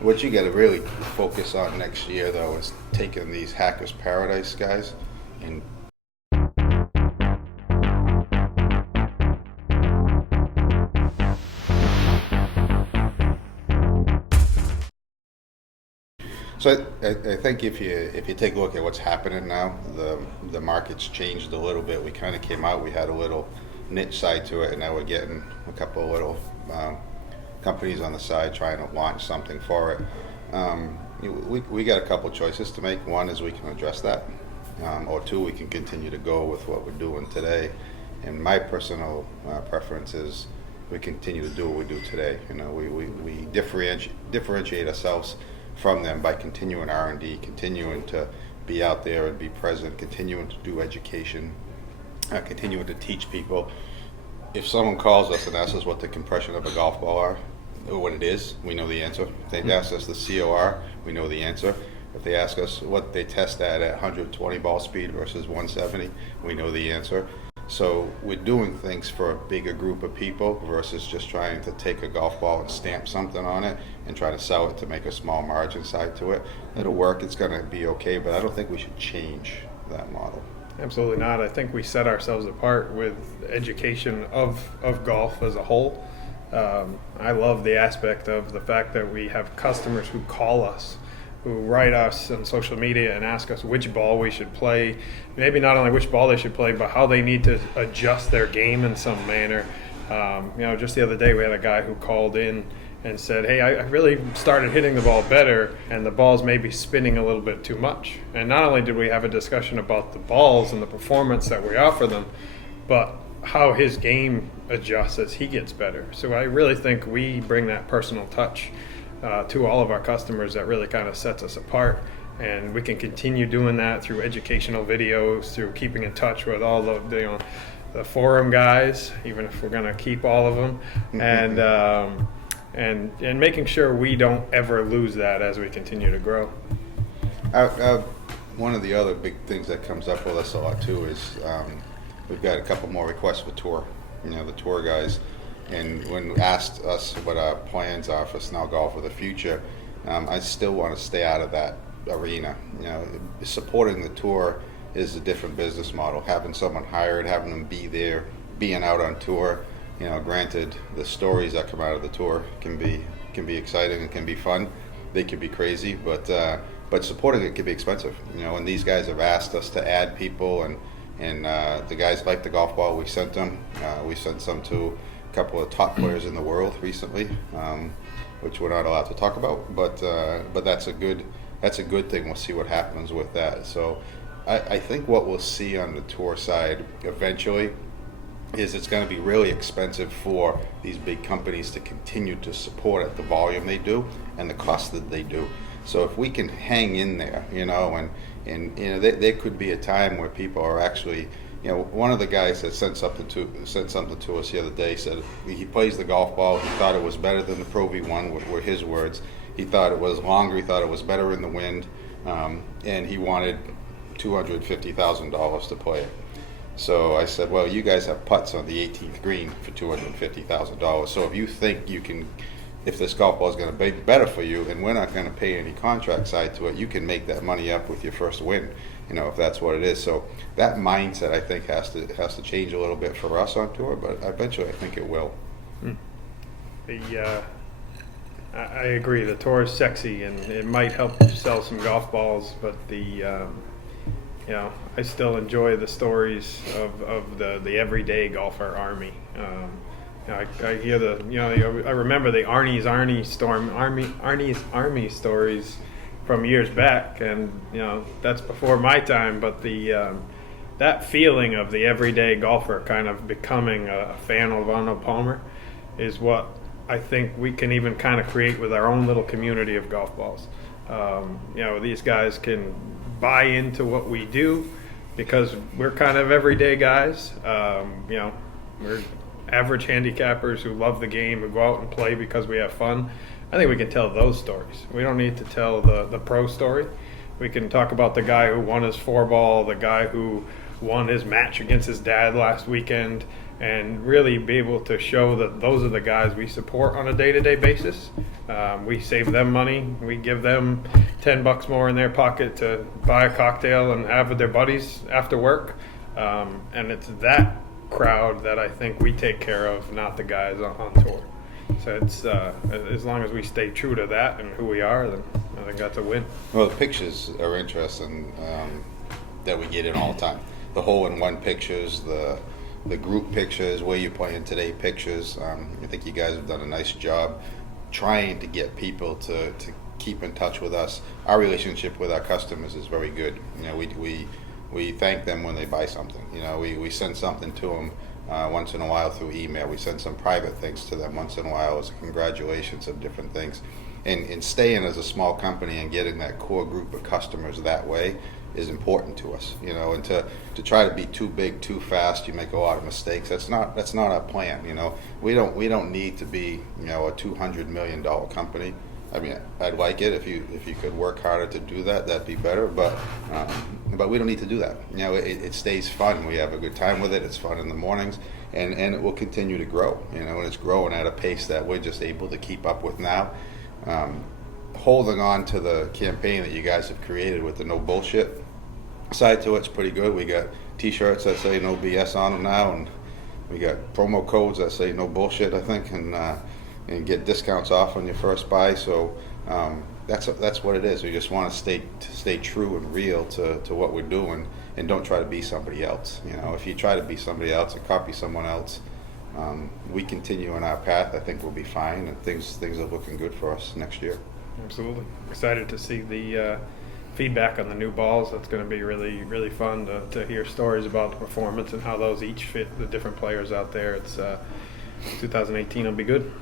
What you got to really focus on next year, though, is taking these Hackers Paradise guys and so I think if you take a look at what's happening now, the market's changed a little bit. We kind of came out, we had a little niche side to it, and now we're getting a couple of little companies on the side trying to launch something for it. We got a couple choices to make. One is we can address that, or two, we can continue to go with what we're doing today. And my personal preference is we continue to do what we do today. You know, we differentiate ourselves from them by continuing R&D, continuing to be out there and be present, continuing to do education, continuing to teach people. If someone calls us and asks us what the compression of a golf ball are, or what it is, we know the answer. If they ask us the COR, we know the answer. If they ask us what they test at 120 ball speed versus 170, we know the answer. So we're doing things for a bigger group of people versus just trying to take a golf ball and stamp something on it and try to sell it to make a small margin side to it. It'll work, it's going to be okay, but I don't think we should change that model. Absolutely not. I think we set ourselves apart with education of golf as a whole. I love the aspect of the fact that we have customers who call us, who write us on social media and ask us which ball we should play. Maybe not only which ball they should play, but how they need to adjust their game in some manner. Just the other day we had a guy who called in and said, hey, I really started hitting the ball better and the ball's maybe spinning a little bit too much. And not only did we have a discussion about the balls and the performance that we offer them, but how his game adjusts as he gets better. So I really think we bring that personal touch to all of our customers that really kind of sets us apart. And we can continue doing that through educational videos, through keeping in touch with all the forum guys, even if we're going to keep all of them, and making sure we don't ever lose that as we continue to grow. One of the other big things that comes up with us a lot too is we've got a couple more requests for tour. The tour guys. And when asked us what our plans are for Snell Golf for the future, I still want to stay out of that arena. Supporting the tour is a different business model. Having someone hired, having them be there, being out on tour. Granted, the stories that come out of the tour can be exciting and can be fun. They can be crazy, but supporting it can be expensive. When these guys have asked us to add people and the guys like the golf ball, we sent them. We sent some to couple of top players in the world recently, which we're not allowed to talk about, but that's a good thing. We'll see what happens with that. So I think what we'll see on the tour side eventually is it's going to be really expensive for these big companies to continue to support at the volume they do and the cost that they do. So if we can hang in there, and there could be a time where people are actually. One of the guys that sent something to us the other day said he plays the golf ball. He thought it was better than the Pro V1, were his words. He thought it was longer. He thought it was better in the wind, and he wanted $250,000 to play it. So I said, well, you guys have putts on the 18th green for $250,000. So if you think you can, if this golf ball is going to be better for you, and we're not going to pay any contract side to it, you can make that money up with your first win. If that's what it is. So that mindset, I think, has to change a little bit for us on tour, but eventually I think it will. I agree. The tour is sexy, and it might help you sell some golf balls, but I still enjoy the stories of the everyday golfer army. I hear I remember the Arnie's Army stories from years back, and that's before my time, but that feeling of the everyday golfer kind of becoming a fan of Arnold Palmer is what I think we can even kind of create with our own little community of golf balls. These guys can buy into what we do because we're kind of everyday guys. We're average handicappers who love the game, who go out and play because we have fun. I think we can tell those stories. We don't need to tell the pro story. We can talk about the guy who won his 4-ball, the guy who won his match against his dad last weekend, and really be able to show that those are the guys we support on a day-to-day basis. We save them money. We give them $10 more in their pocket to buy a cocktail and have with their buddies after work. And it's that crowd that I think we take care of, not the guys on tour. So it's as long as we stay true to that and who we are, then I think that's a win. Well, the pictures are interesting that we get in all the time. The hole-in-one pictures, the group pictures, where you're playing today pictures. I think you guys have done a nice job trying to get people to keep in touch with us. Our relationship with our customers is very good. You know, we thank them when they buy something. You know, we send something to them once in a while through email. We send some private things to them once in a while as congratulations of different things. And staying as a small company and getting that core group of customers that way is important to us. You know, and to try to be too big too fast, you make a lot of mistakes. That's not our plan. You know, we don't need to be, you know, a $200 million company. I mean, I'd like it if you could work harder to do that. That'd be better. But we don't need to do that. You know, it stays fun. We have a good time with it. It's fun in the mornings, and it will continue to grow. You know, and it's growing at a pace that we're just able to keep up with now. Holding on to the campaign that you guys have created with the no bullshit side to it's pretty good. We got T-shirts that say no BS on them now, and we got promo codes that say no bullshit, I think, and get discounts off on your first buy. So that's what it is. We just want to stay true and real to what we're doing, and don't try to be somebody else. You know, if you try to be somebody else and copy someone else, we continue on our path. I think we'll be fine, and things are looking good for us next year. Absolutely. Excited to see the feedback on the new balls. That's going to be really, really fun to hear stories about the performance and how those each fit the different players out there. It's 2018 will be good.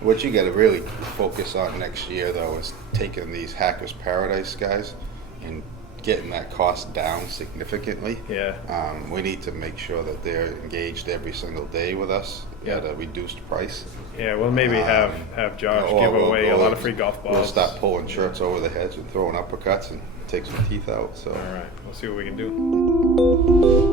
What you got to really focus on next year, though, is taking these Hackers Paradise guys and getting that cost down significantly. Yeah. We need to make sure that they're engaged every single day with us at a reduced price. Yeah, we'll maybe have Josh give away a lot of free golf balls. We'll start pulling shirts over the heads and throwing uppercuts and take some teeth out. So. All right, we'll see what we can do.